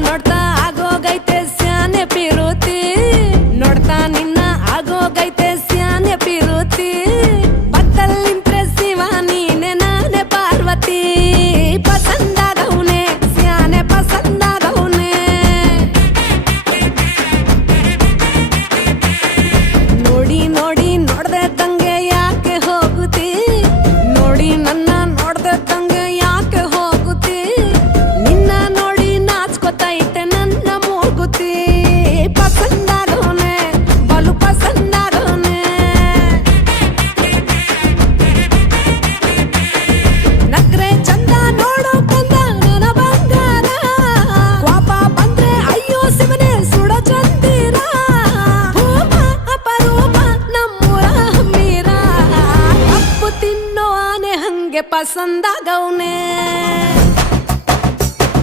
ನೋಡ್ತಾ ಆಗೋಗೈತೆ ಸ್ಯಾನೆ ಪಿರುತಿ ನೋಡ್ತಾ ನಿನ್ನ ಆಗೋಗೈತೆ ಸ್ಯಾನೆ ಪಿರುತಿ ಪಕ್ಕದಲ್ಲಿಂತ್ರೆ ಶಿವ ನೀನೆ ನಾನೇ ಪಾರ್ವತಿ ಪಸಂದಾಗವ್ನೆ ಸ್ಯಾನೆ ಪಸಂದಾಗವ್ನೆ ನೋಡಿ ನೋಡಿ ನೋಡ್ದೆ ತಂಗೆ ಯಾಕೆ ಹೋಗುತ್ತಿ ನೋಡಿ ನನ್ನ ನೋಡ್ದೆ ತಂಗೆ ಯಾಕೆ ಹೋಗುತ್ತಿ ನಿನ್ನ ನೋಡಿ ನಾಚ್ಕೊತೈತೆ ನನ್ನ ಮೂಗುತಿ ಪಸಂದಾಗವ್ನೆ ಬಲು ಪಸಂದಾಗವ್ನೆ ನಕ್ರೆ ಚಂದ ನೋಡೋ ಕಂದ ನನ್ನ ಬಂಗಾರ ಕೋಪ ಬಂದ್ರೆ ಅಯ್ಯೋ ಶಿವನೇ ಸುಡ ಚಂದಿರ ಭೂಮ ಅಪರೂಪ ನಮ್ಮೂರ ಹಮ್ಮೀರ ಕಪ್ಪು ತಿನ್ನೋ ಆನೆ ಹಂಗೆ ಪಸಂದಾಗವ್ನೆ